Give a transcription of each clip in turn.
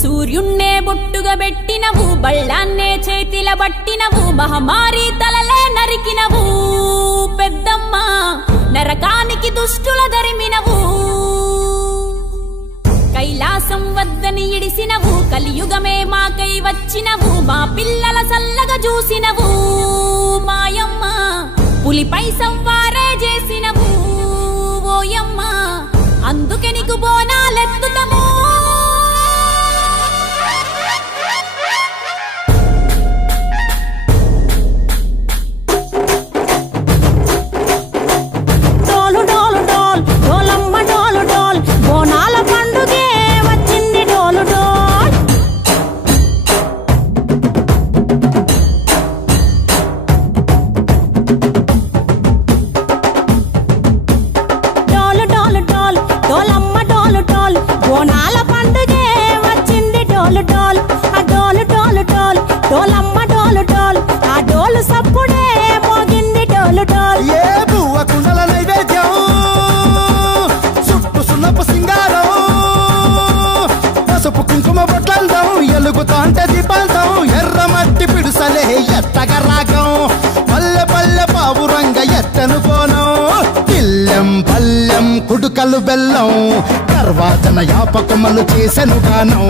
సూర్యున్నే బొట్టుగా పెట్టినవు, బళ్ళాన్నే చేతిల బట్టినవు, మహమారి తలలే నరికినవు పెద్దమ్మ, నరకానికి దుష్టుల దరిమినవు. కైలాసం వద్దని ఇడిసినవు, కలియుగమే మాకై వచ్చినవు, మా పిల్లల సల్లగా చూసినవు మాయమ్మ, పులిపై సంవారే చేసినవు ఓయమ్మ, అందుకే నీకు బోనాలెత్తుతము. కుడుకలు బెల్లం కర్వాచన యాపకమలు చేసెను గానం,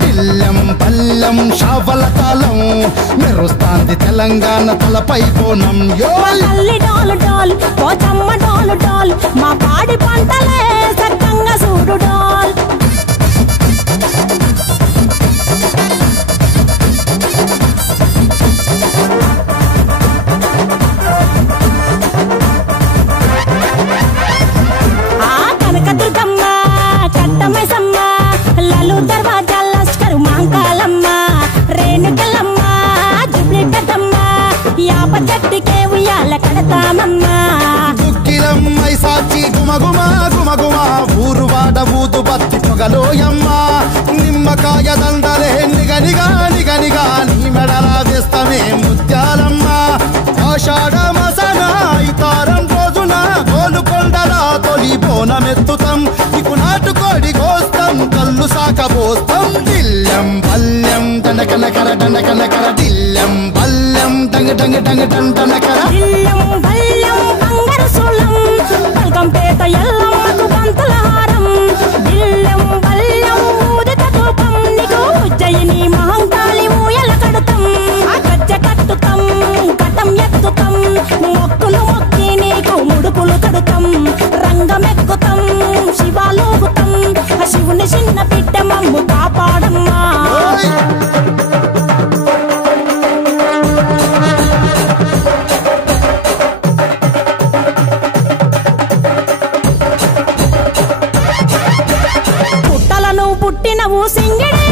బిల్లం పల్లెం షావల తాళం మెరుస్తాంది తెలంగాణ తలపై కోణం. మా పాడి పంటలే సక్కంగా చూడు డోల్. ఊరు వాడ ఊదు బత్తి పొగలోయమ్మ, నిమ్మకాయ దండలే నిగనిగా నిగనిగా నీ మెడలా వేస్తమే ముత్యాలమ్మ. ఆషాఢ మాసన ఇతారం రోజున గోలుకొండల తొలి బోనమెత్తుతాం, నీకు నాటుకోడి కోస్తాం కళ్ళు సాకబోస్తాం. దిల్లం పల్లెం దండకనకర దండకనకర దిల్లం పల్లెం డంగ డంగ డంగ డండనకర పేట ఎల్లమ్మకు పంతుల హారం, బిల్లం బల్లం ఊదిత ధూపం, నీకు ఉజ్జయిని మహంకాళి ఊయల కడుతాం, గజ్జ కట్టుతాం కటం ఎత్తుతాం, మొక్కులు మొక్కి నీకు ముడుపులు కడుతాం, రంగమెక్కుతాం శివాలోగుతాం, శివుని చిన్న బిడ్డ మమ్ము కాపాడమ్మా. పుట్టినవు సింగిడి